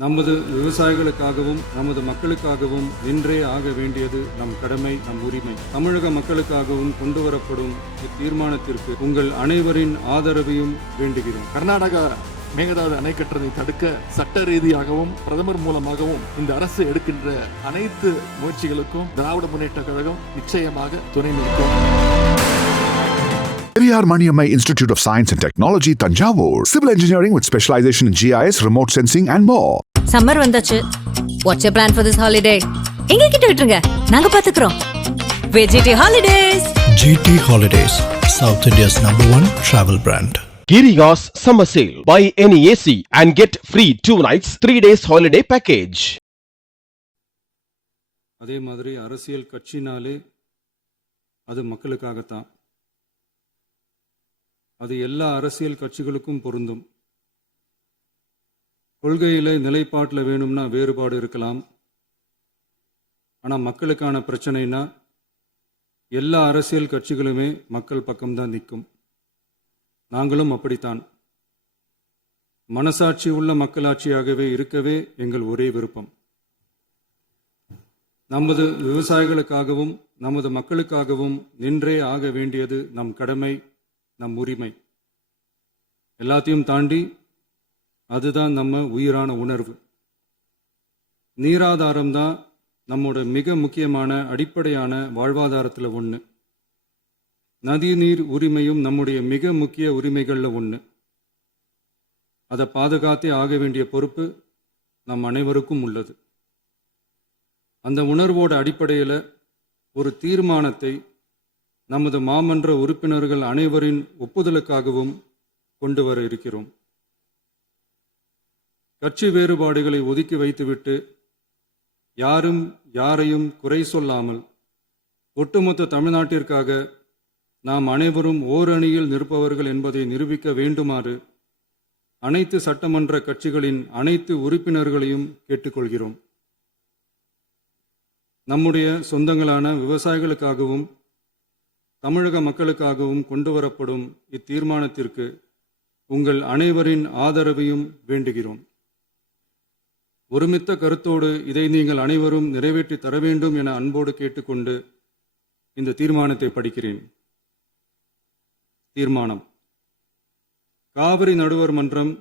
நமது விவசாயிகளுக்காகவும் நமது மக்களுக்காகவும் நின்றே ஆக வேண்டியது நம் கடமை, நம் உரிமை. தமிழக மக்களுக்காகவும் கொண்டுவரப்படும் இத்தீர்மானத்திற்கு உங்கள் அனைவரின் ஆதரவையும் வேண்டுகிறோம். கர்நாடகா மேகதாது அணை கட்டுறதை தடுக்க சட்ட ரீதியாகவும் பிரதமர் மூலமாகவும் இந்த அரசு எடுக்கின்ற அனைத்து முயற்சிகளுக்கும் திராவிட முன்னேற்ற கழகம் நிச்சயமாக துணை நிற்கும். Periyar Maniammai Institute of Science and Technology, Tanjavur. Civil engineering with specialization in GIS, remote sensing and more. Summer வந்தாச்சு. What's your plan for this holiday? எங்க கிட்ட விட்டுருங்க, நாங்க பாத்துக்கிறோம். VGT Holidays. GT Holidays, South India's #1 travel brand. Giriga's summer sale. Buy any AC and get free 2 nights, 3 days holiday package. அதே மாதிரி அரசியல் கட்சினாலே அது மக்களுக்காகத்தான். அது எல்லா அரசியல் கட்சிகளுக்கும் பொருந்தும். கொள்கையில் நிலைப்பாட்டில் வேணும்னா வேறுபாடு இருக்கலாம். ஆனால் மக்களுக்கான பிரச்சனைனா எல்லா அரசியல் கட்சிகளுமே மக்கள் பக்கம்தான் நிற்கும். நாங்களும் அப்படித்தான். மனசாட்சி உள்ள மக்களாட்சியாகவே இருக்கவே எங்கள் ஒரே விருப்பம். நமது விவசாயிகளுக்காகவும் நமது மக்களுக்காகவும் நின்றே ஆக வேண்டியது நம் கடமை, நம் உரிமை. எல்லாத்தையும் தாண்டி அதுதான் நம்ம உயிரான உணர்வு. நீராதாரம் தான் நம்மோட மிக முக்கியமான அடிப்படையான வாழ்வாதாரத்தில் ஒன்று. நதி நீர் உரிமையும் நம்முடைய மிக முக்கிய உரிமைகளில் ஒன்று. அதை பாதுகாத்தே ஆக வேண்டிய பொறுப்பு நம் அனைவருக்கும் உள்ளது. அந்த உணர்வோட அடிப்படையில் ஒரு தீர்மானத்தை நமது மாமன்ற உறுப்பினர்கள் அனைவரின் ஒப்புதலுக்காகவும் கொண்டு வர இருக்கிறோம். கட்சி வேறுபாடுகளை ஒதுக்கி வைத்துவிட்டு யாரும் யாரையும் குறை சொல்லாமல் ஒட்டுமொத்த தமிழ்நாட்டிற்காக நாம் அனைவரும் ஓரணியில் நிற்பவர்கள் என்பதை நிரூபிக்க வேண்டுமாறு அனைத்து சட்டமன்ற கட்சிகளின் அனைத்து உறுப்பினர்களையும் கேட்டுக்கொள்கிறோம். நம்முடைய சொந்தங்களான விவசாயிகளுக்காகவும் தமிழக மக்களுக்காகவும் கொண்டு வரப்படும் இத்தீர்மானத்திற்கு உங்கள் அனைவரின் ஆதரவையும் வேண்டுகிறோம். ஒருமித்த கருத்தோடு இதை நீங்கள் அனைவரும் நிறைவேற்றி தர வேண்டும் என அன்போடு கேட்டுக்கொண்டு இந்த தீர்மானத்தை படிக்கிறேன். தீர்மானம்: காவிரி நடுவர் மன்றம்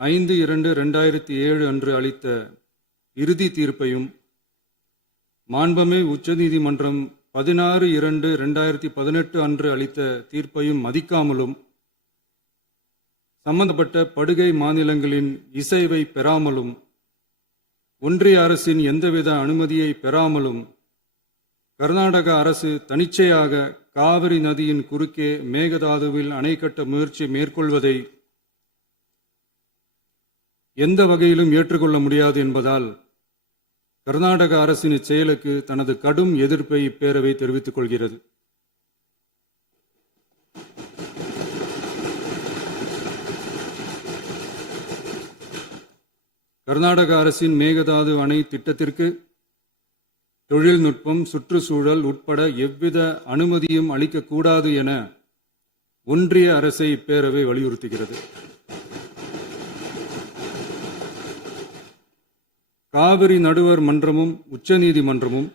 5/2/2007 அன்று அளித்த இறுதி தீர்ப்பையும் மாண்புமிகு உச்சநீதிமன்றம் 16/2/2018 அன்று அளித்த தீர்ப்பையும் மதிக்காமலும் சம்பந்தப்பட்ட படுகை மாநிலங்களின் இசைவை பெறாமலும் ஒன்றிய அரசின் எந்தவித அனுமதியை பெறாமலும் கர்நாடக அரசு தனிச்சையாக காவிரி நதியின் குறுக்கே மேகதாதுவில் அணை கட்ட முயற்சி மேற்கொள்வதை எந்த வகையிலும் ஏற்றுக்கொள்ள முடியாது என்பதால் கர்நாடக அரசின் இச்செயலுக்கு தனது கடும் எதிர்ப்பை இப்பேரவை தெரிவித்துக் கொள்கிறது. கர்நாடக அரசின் மேகதாது அணை திட்டத்திற்கு தொழில்நுட்பம், சுற்றுச்சூழல் உட்பட எவ்வித அனுமதியும் அளிக்கக்கூடாது என ஒன்றிய அரசை இப்பேரவை வலியுறுத்துகிறது. காவிரி நடுவர் மன்றமும் உச்சநீதிமன்றமும்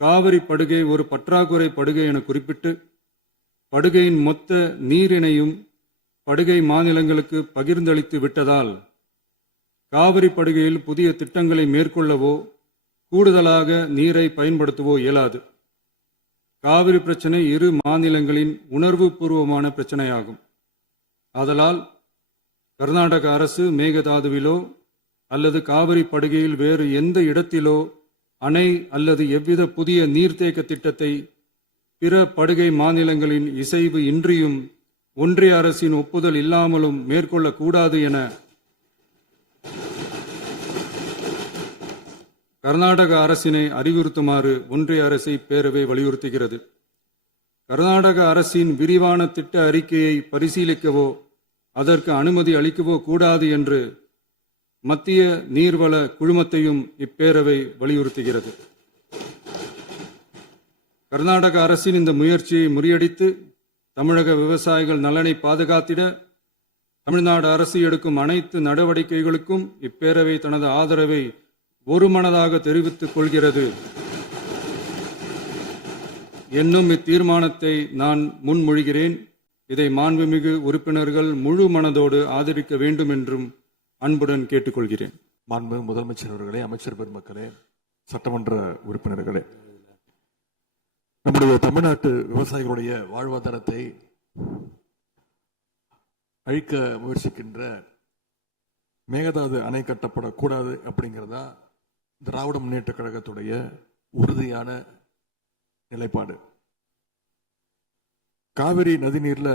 காவிரி படுகை ஒரு பற்றாக்குறை படுகை என குறிப்பிட்டு படுகையின் மொத்த நீரினையும் படுகை மாநிலங்களுக்கு பகிர்ந்தளித்து விட்டதால் காவிரி படுகையில் புதிய திட்டங்களை மேற்கொள்ளவோ கூடுதலாக நீரை பயன்படுத்தவோ இயலாது. காவிரி பிரச்சனை இரு மாநிலங்களின் உணர்வு பூர்வமான பிரச்சனையாகும். ஆதலால் கர்நாடக அரசு மேகதாதுவிலோ அல்லது காவிரி படுகையில் வேறு எந்த இடத்திலோ அணை அல்லது எவ்வித புதிய நீர்த்தேக்க திட்டத்தை பிற படுகை மாநிலங்களின் இசைவு இன்றியும் ஒன்றிய அரசின் ஒப்புதல் இல்லாமலும் மேற்கொள்ளக்கூடாது என கர்நாடக அரசினை அறிவுறுத்துமாறு ஒன்றிய அரசை பேரவை வலியுறுத்துகிறது. கர்நாடக அரசின் விரிவான திட்ட அறிக்கையை பரிசீலிக்கவோ அதற்கு அனுமதி அளிக்கவோ கூடாது என்று மத்திய நீர்வள குழுமத்தையும் இப்பேரவை வலியுறுத்துகிறது. கர்நாடக அரசின் இந்த முயற்சியை முறியடித்து தமிழக விவசாயிகள் நலனை பாதுகாத்திட தமிழ்நாடு அரசு எடுக்கும் அனைத்து நடவடிக்கைகளுக்கும் இப்பேரவை தனது ஆதரவை ஒருமனதாக தெரிவித்துக் கொள்கிறது என்னும் இத்தீர்மானத்தை நான் முன்மொழிகிறேன். இதை மாண்புமிகு உறுப்பினர்கள் முழு மனதோடு ஆதரிக்க வேண்டும் என்றும் அன்புடன் கேட்டுக்கொள்கிறேன். மாண்புமிகு முதலமைச்சர் அவர்களே, அமைச்சர் பெருமக்களே, சட்டமன்ற உறுப்பினர்களே, நம்முடைய தமிழ்நாட்டு விவசாயிகளுடைய வாழ்வாதாரத்தை அழிக்க முயற்சிக்கின்ற மேகதாது அணை கட்டப்படக்கூடாது அப்படிங்கிறதா திராவிட முன்னேற்ற கழகத்துடைய உறுதியான நிலைப்பாடு. காவிரி நதிநீர்ல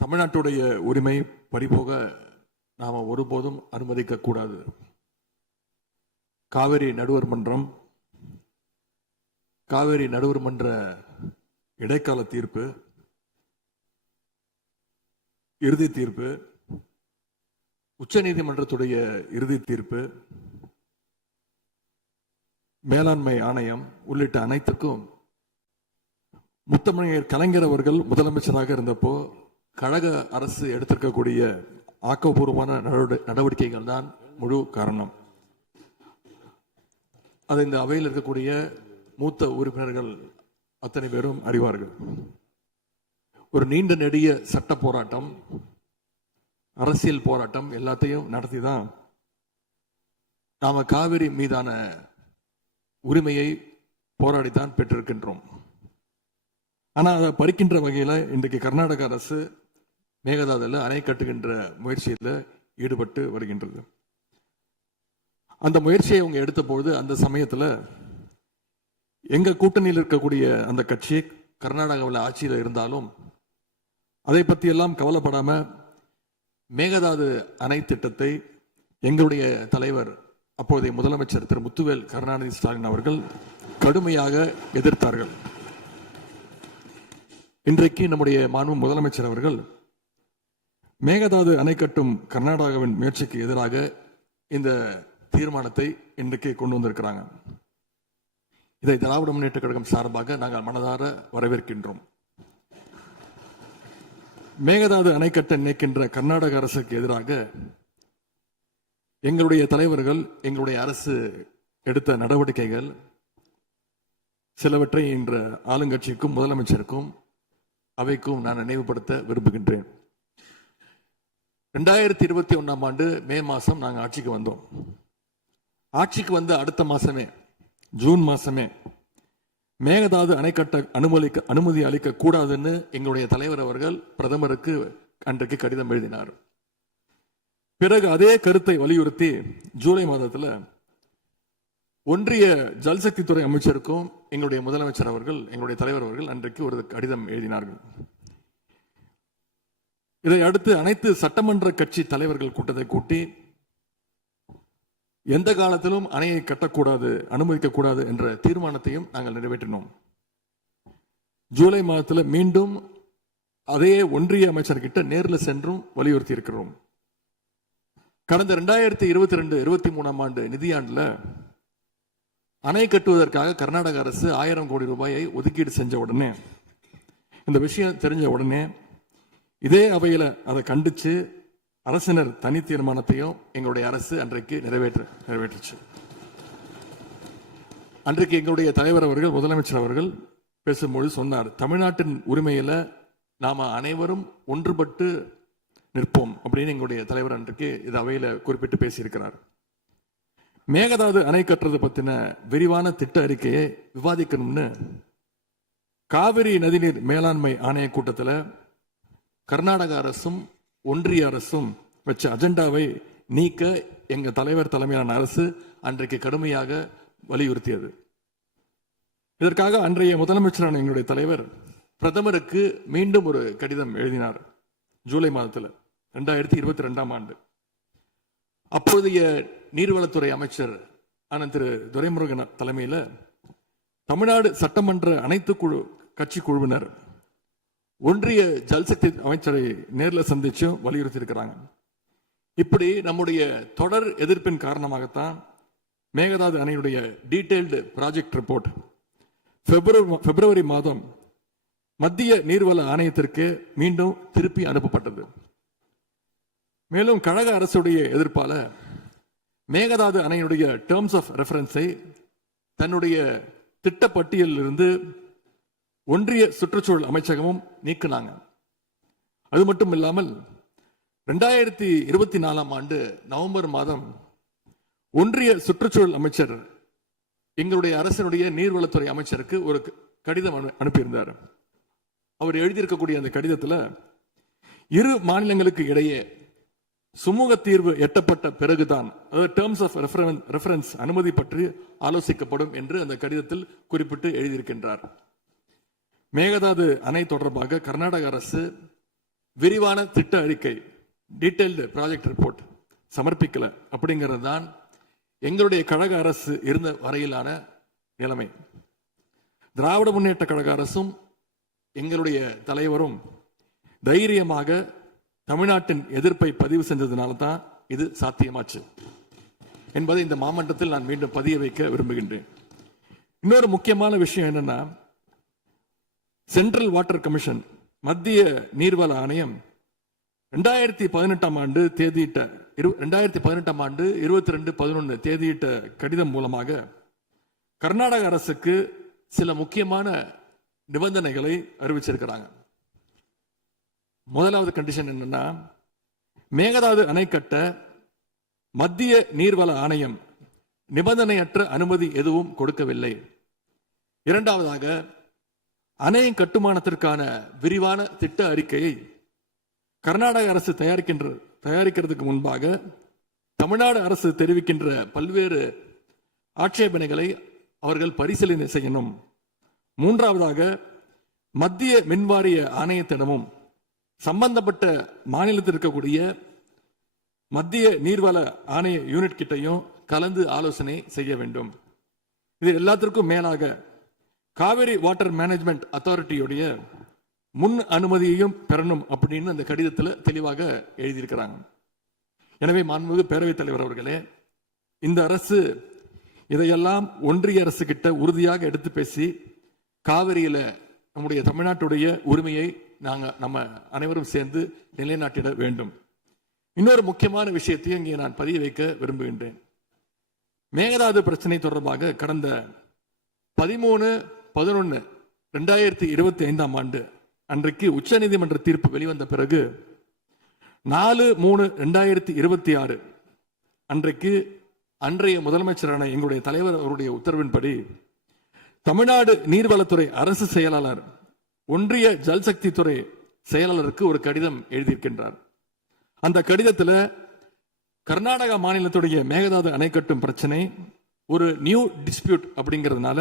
தமிழ்நாட்டுடைய உரிமை பறிபோக நாம ஒருபோதும் அனுமதிக்க கூடாது. காவிரி நடுவர் மன்றம், காவிரி நடுவர் மன்ற இடைக்கால தீர்ப்பு, இறுதி தீர்ப்பு, உச்ச நீதிமன்றத்துடைய இறுதி தீர்ப்பு, மேலாண்மை ஆணையம் உள்ளிட்ட அனைத்துக்கும் முத்தமிழர் கலைஞர் அவர்கள் முதலமைச்சராக இருந்தப்போ கழக அரசு எடுத்திருக்கக்கூடிய ஆக்கப்பூர்வமான நடவடிக்கைகள் தான் முழு காரணம். அதை இந்த அவையில் இருக்கக்கூடிய மூத்த உறுப்பினர்கள் அத்தனை பேரும் அறிவார்கள். ஒரு நீண்ட நெடிய சட்ட போராட்டம், அரசியல் போராட்டம் எல்லாத்தையும் நடத்தி தான் நாம காவிரி மீதான உரிமையை போராடித்தான் பெற்றிருக்கின்றோம். ஆனா அதை பறிக்கின்ற வகையில இன்றைக்கு கர்நாடக அரசு மேகதாதுல அணை கட்டுகின்ற முயற்சியில் ஈடுபட்டு வருகின்றது. அந்த முயற்சியை அவங்க எடுத்த பொழுது அந்த சமயத்துல எங்க கூட்டணியில் இருக்கக்கூடிய அந்த கட்சி கர்நாடகாவில் ஆட்சியில் இருந்தாலும் அதை பத்தி எல்லாம் கவலைப்படாம மேகதாது அணை திட்டத்தை எங்களுடைய தலைவர் அப்போதைய முதலமைச்சர் திரு முத்துவேல் கருணாநிதி ஸ்டாலின் அவர்கள் கடுமையாக எதிர்த்தார்கள். இன்றைக்கு நம்முடைய மாண்பு முதலமைச்சர் அவர்கள் மேகதாது அணை கட்டும் கர்நாடகாவின் முயற்சிக்கு எதிராக இந்த தீர்மானத்தை இன்றைக்கு கொண்டு வந்திருக்கிறாங்க. இதை திராவிட முன்னேற்ற கழகம் சார்பாக நாங்கள் மனதார வரவேற்கின்றோம். மேகதாது அணை கட்ட நினைக்கின்ற கர்நாடக அரசுக்கு எதிராக எங்களுடைய தலைவர்கள், எங்களுடைய அரசு எடுத்த நடவடிக்கைகள் சிலவற்றை இன்று ஆளுங்கட்சிக்கும் முதலமைச்சருக்கும் அவைக்கும் நான் நினைவுபடுத்த விரும்புகின்றேன். 2021 ஆண்டு மே மாசம் நாங்கள் ஆட்சிக்கு வந்தோம். ஆட்சிக்கு வந்த அடுத்த மாசமே, ஜூன் மாசமே மேகதாது அணை கட்ட அனுமதி அளிக்க கூடாதுன்னு எங்களுடைய தலைவர் அவர்கள் பிரதமருக்கு அன்றைக்கு கடிதம் எழுதினார். பிறகு அதே கருத்தை வலியுறுத்தி ஜூலை மாதத்துல ஒன்றிய ஜல்சக்தி துறை அமைச்சருக்கும் எங்களுடைய முதலமைச்சர் அவர்கள், எங்களுடைய தலைவர் அவர்கள் அன்றைக்கு ஒரு கடிதம் எழுதினார்கள். இதை அடுத்து அனைத்து சட்டமன்ற கட்சி தலைவர்கள் கூட்டத்தை கூட்டி எந்த காலத்திலும் அணையை கட்டக்கூடாது, அனுமதிக்க கூடாது என்ற தீர்மானத்தையும் நாங்கள் நிறைவேற்றினோம். ஜூலை மாதத்தில் மீண்டும் அதே ஒன்றிய அமைச்சர்கிட்ட நேரில் சென்றும் வலியுறுத்தி இருக்கிறோம். கடந்த 2022-23 ஆண்டு நிதியாண்டுல அணை கட்டுவதற்காக கர்நாடக அரசு 1000 கோடி ரூபாயை ஒதுக்கீடு செஞ்ச உடனே, இந்த விஷயம் தெரிஞ்ச உடனே இதே அவையில அதை கண்டிச்சு அரசினர் தனி தீர்மானத்தையும் எங்களுடைய அரசு அன்றைக்கு நிறைவேற்றுச்சு. அன்றைக்கு எங்களுடைய தலைவர் அவர்கள், முதலமைச்சர் அவர்கள் பேசும்போது சொன்னார், தமிழ்நாட்டின் உரிமையில நாம அனைவரும் ஒன்றுபட்டு நிற்போம் அப்படின்னு எங்களுடைய தலைவர் அன்றைக்கு இது அவையில குறிப்பிட்டு பேசியிருக்கிறார். மேகதாது அணை கட்டுறது பத்தின விரிவான திட்ட அறிக்கையை விவாதிக்கணும்னு காவிரி நதிநீர் மேலாண்மை ஆணைய கூட்டத்தில் கர்நாடக அரசும் ஒன்றிய அரசும் வச்ச அஜெண்டாவை நீக்க எங்க தலைவர் தலைமையிலான அரசு அன்றைக்கு கடுமையாக வலியுறுத்தியது. இதற்காக அன்றைய முதலமைச்சரான எங்களுடைய தலைவர் பிரதமருக்கு மீண்டும் ஒரு கடிதம் எழுதினார் ஜூலை மாதத்தில் 2022 ஆண்டு. அப்போதைய நீர்வளத்துறை அமைச்சர் ஆனந்த் திரு துரைமுருகன் தலைமையில் தமிழ்நாடு சட்டமன்ற அனைத்து கட்சி குழுவினர் ஒன்றிய ஜல்சக்தி அமைச்சரை நேரில் சந்திச்சு வலியுறுத்தி இருக்கிறாங்க. இப்படி நம்முடைய தொடர் எதிர்ப்பின் காரணமாகத்தான் மேகதாது அணையுடைய டீடைல்டு ப்ராஜெக்ட் ரிப்போர்ட் பிப்ரவரி மாதம் மத்திய நீர்வள ஆணையத்திற்கு மீண்டும் திருப்பி அனுப்பப்பட்டது. மேலும் கழக அரசுடைய எதிர்ப்பால மேகதாது அணையினுடைய டேர்ம்ஸ் ஆஃப் ரெஃபரன்ஸை தன்னுடைய திட்டப்பட்டியலில் இருந்து ஒன்றிய சுற்றுச்சூழல் அமைச்சகமும் நீக்கினாங்க. அது மட்டும் இல்லாமல் 2024 ஆண்டு நவம்பர் மாதம் ஒன்றிய சுற்றுச்சூழல் அமைச்சர் எங்களுடைய அரசினுடைய நீர்வளத்துறை அமைச்சருக்கு ஒரு கடிதம் அனுப்பியிருந்தார். அவர் எழுதியிருக்கக்கூடிய அந்த கடிதத்தில் இரு மாநிலங்களுக்கு இடையே சுமூக தீர்வு எட்டப்பட்ட பிறகுதான், அதாவது டேர்ம்ஸ் ஆஃப் ரெஃபரன்ஸ் அனுமதி பற்றி ஆலோசிக்கப்படும் என்று அந்த கடிதத்தில் குறிப்பிட்டு எழுதியிருக்கின்றார். மேகதாது அணை தொடர்பாக கர்நாடக அரசு விரிவான திட்ட அறிக்கை, டீடைல்டு ப்ராஜெக்ட் ரிப்போர்ட் சமர்ப்பிக்கல அப்படிங்கிறது தான் எங்களுடைய கழக அரசு இருந்த வரையிலான நிலைமை. திராவிட முன்னேற்ற கழக அரசும் எங்களுடைய தலைவரும் தைரியமாக தமிழ்நாட்டின் எதிர்ப்பை பதிவு செஞ்சதுனால தான் இது சாத்தியமாச்சு என்பதை இந்த மாமன்றத்தில் நான் மீண்டும் பதிய வைக்க விரும்புகின்றேன். இன்னொரு முக்கியமான விஷயம் என்னன்னா, சென்ட்ரல் வாட்டர் கமிஷன், மத்திய நீர்வள ஆணையம் 2018 ஆண்டு தேதியிட்ட 2018 ஆண்டு 22/11 தேதியிட்ட கடிதம் மூலமாக கர்நாடக அரசுக்கு சில முக்கியமான நிபந்தனைகளை அறிவிச்சிருக்கிறாங்க. முதலாவது கண்டிஷன் என்னன்னா, மேகதாது அணை கட்ட மத்திய நீர்வள ஆணையம் நிபந்தனையற்ற அனுமதி எதுவும் கொடுக்கவில்லை. இரண்டாவதாக, அணையின் கட்டுமானத்திற்கான விரிவான திட்ட அறிக்கையை கர்நாடக அரசு தயாரிக்கிறதுக்கு முன்பாக தமிழ்நாடு அரசு தெரிவிக்கின்ற பல்வேறு ஆட்சேபனைகளை அவர்கள் பரிசீலனை செய்யணும். மூன்றாவதாக, மத்திய மின்வாரிய ஆணையத்திடமும் சம்பந்தப்பட்ட மாநிலத்தில் இருக்கக்கூடிய மத்திய நீர்வள ஆணைய யூனிட் கிட்டையும் கலந்து ஆலோசனை செய்ய வேண்டும். இது எல்லாத்திற்கும் மேலாக காவிரி வாட்டர் மேனேஜ்மெண்ட் அத்தாரிட்டியுடைய முன் அனுமதியையும் பெறணும் அப்படின்னு அந்த கடிதத்தில் தெளிவாக எழுதியிருக்கிறாங்க. எனவே மாண்புமிகு பேரவைத் தலைவர் அவர்களே, இந்த அரசு இதையெல்லாம் ஒன்றிய அரசு கிட்ட உறுதியாக எடுத்து பேசி காவிரியில நம்முடைய தமிழ்நாட்டுடைய உரிமையை நம்ம அனைவரும் சேர்ந்து நிலைநாட்டிட வேண்டும். இன்னொரு முக்கியமான விஷயத்தையும் இங்கே நான் பதிய வைக்க விரும்புகின்றேன். மேகதாது பிரச்சனை தொடர்பாக கடந்த 13/11/2025 ஆண்டு அன்றைக்கு உச்சநீதிமன்ற தீர்ப்பு வெளிவந்த பிறகு 4/3/2026 அன்றைக்கு அன்றைய முதலமைச்சரான எங்களுடைய தலைவர் அவருடைய உத்தரவின்படி தமிழ்நாடு நீர்வளத்துறை அரசு செயலாளர் ஒன்றிய ஜல்சக்தி துறை செயலாளருக்கு ஒரு கடிதம் எழுதியிருக்கின்றார். அந்த கடிதத்தில் கர்நாடக மாநிலத்துடைய மேகதாது அணை கட்டும் பிரச்சனை ஒரு நியூ டிஸ்பியூட் அப்படிங்கிறதுனால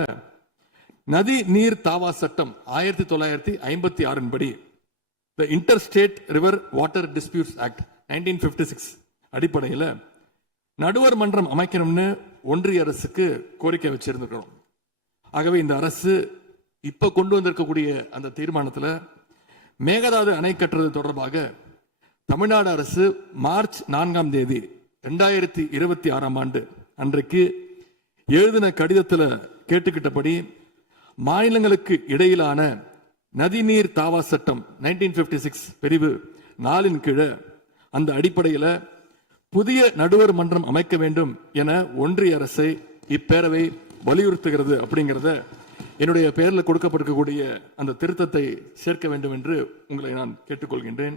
நதி நீர் தாவா சட்டம் 1956 படி the inter state river water disputes act 1956 அடிப்படையில் நடுவர் மன்றம் அமைக்கணும்னு ஒன்றிய அரசுக்கு கோரிக்கை வச்சிருந்திருக்கிறோம். ஆகவே இந்த அரசு இப்ப கொண்டு வந்திருக்கக்கூடிய அந்த தீர்மானத்தில் மேகதாது அணை கட்டுறது தொடர்பாக தமிழ்நாடு அரசு மார்ச் 4ஆம் தேதி 2026 ஆண்டு அன்றைக்கு எழுதின கடிதத்தில் கேட்டுக்கிட்டபடி மாநிலங்களுக்கு இடையிலான நதிநீர் தாவா சட்டம் 1956 பிரிவு 4 கீழே அந்த அடிப்படையில் புதிய நடுவர் மன்றம் அமைக்க வேண்டும் என ஒன்றிய அரசை இப்பேரவை வலியுறுத்துகிறது அப்படிங்கிறத என்னுடைய பெயரில் கொடுக்கப்பட்டிருக்கக்கூடிய அந்த திருத்தத்தை சேர்க்க வேண்டும் என்று உங்களை நான் கேட்டுக்கொள்கின்றேன்.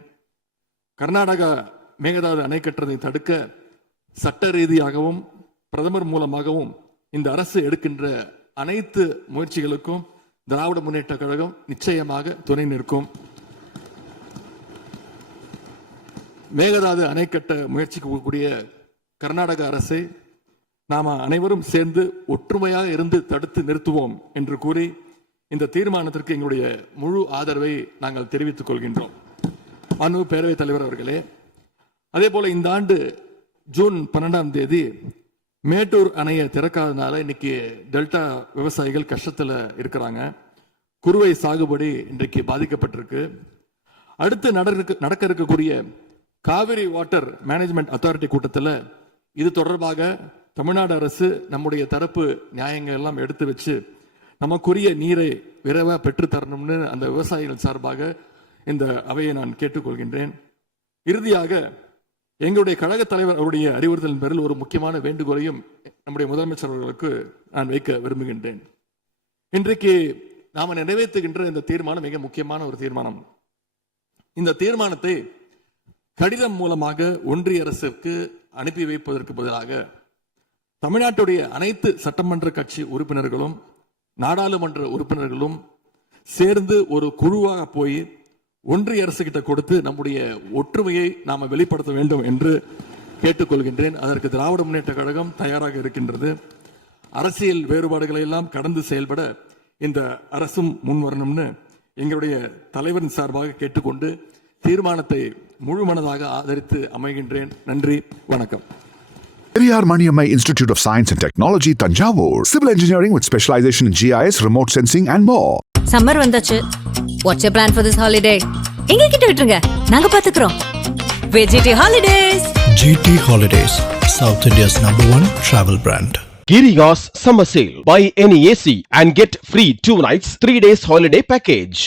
கர்நாடகா மேகதாது அணை கட்டுறதை தடுக்க சட்ட ரீதியாகவும் பிரதமர் மூலமாகவும் இந்த அரசு எடுக்கின்ற அனைத்து முயற்சிகளுக்கும் திராவிட முன்னேற்ற கழகம் நிச்சயமாக துணை நிற்கும். மேகதாது அணை கட்ட முயற்சிக்கக்கூடிய கர்நாடக அரசை நாம் அனைவரும் சேர்ந்து ஒற்றுமையாக இருந்து தடுத்து நிறுத்துவோம் என்று கூறி இந்த தீர்மானத்திற்கு எங்களுடைய முழு ஆதரவை நாங்கள் தெரிவித்துக் கொள்கின்றோம். மாண்புமிகு பேரவைத் தலைவர் அவர்களே, அதே போல இந்த ஆண்டு ஜூன் 12ஆம் தேதி மேட்டூர் அணையை திறக்காதனால இன்னைக்கு டெல்டா விவசாயிகள் கஷ்டத்தில் இருக்கிறாங்க. குறுவை சாகுபடி இன்றைக்கு பாதிக்கப்பட்டிருக்கு. அடுத்து நடக்க இருக்கக்கூடிய காவிரி வாட்டர் மேனேஜ்மெண்ட் அத்தாரிட்டி கூட்டத்தில் இது தொடர்பாக தமிழ்நாடு அரசு நம்முடைய தரப்பு நியாயங்கள் எல்லாம் எடுத்து வச்சு நமக்குரிய நீரை விரைவாக பெற்றுத்தரணும்னு அந்த விவசாயிகள் சார்பாக இந்த அவையை நான் கேட்டுக்கொள்கின்றேன். இறுதியாக எங்களுடைய கழக தலைவர் அவருடைய அறிவுறுத்தலின் பேரில் ஒரு முக்கியமான வேண்டுகோளையும் நம்முடைய முதலமைச்சர் அவர்களுக்கு நான் வைக்க விரும்புகின்றேன். இன்றைக்கு நாம நிறைவேற்றுகின்ற இந்த தீர்மானம் மிக முக்கியமான ஒரு தீர்மானம். இந்த தீர்மானத்தை கடிதம் மூலமாக ஒன்றிய அரசுக்கு அனுப்பி வைப்பதற்கு பதிலாக தமிழ்நாட்டுடைய அனைத்து சட்டமன்ற கட்சி உறுப்பினர்களும் நாடாளுமன்ற உறுப்பினர்களும் சேர்ந்து ஒரு குழுவாக போய் ஒன்றிய அரசு கிட்ட கொடுத்து நம்முடைய ஒற்றுமையை நாம வெளிப்படுத்த வேண்டும் என்று கேட்டுக்கொள்கின்றேன். அதற்கு திராவிட முன்னேற்ற கழகம் தயாராக இருக்கின்றது. அரசியல் வேறுபாடுகளை எல்லாம் கடந்து செயல்பட இந்த அரசும் முன்வரணும்னு எங்களுடைய தலைவரின் சார்பாக கேட்டுக்கொண்டு தீர்மானத்தை முழுமனதாக ஆதரித்து அமைகின்றேன். நன்றி, வணக்கம். Periyar Maniammai Institute of Science and Technology, Tanjavur. Civil engineering with specialization in GIS, remote sensing and more. Summer வந்தாச்சு. What's your plan for this holiday? எங்க கிட்ட விட்டுருங்க, நாங்க பாத்துக்கிறோம். VGT Holidays. GT Holidays, South India's #1 travel brand. Giriga's summer sale. Buy any AC and get free 2 nights, 3 days holiday package.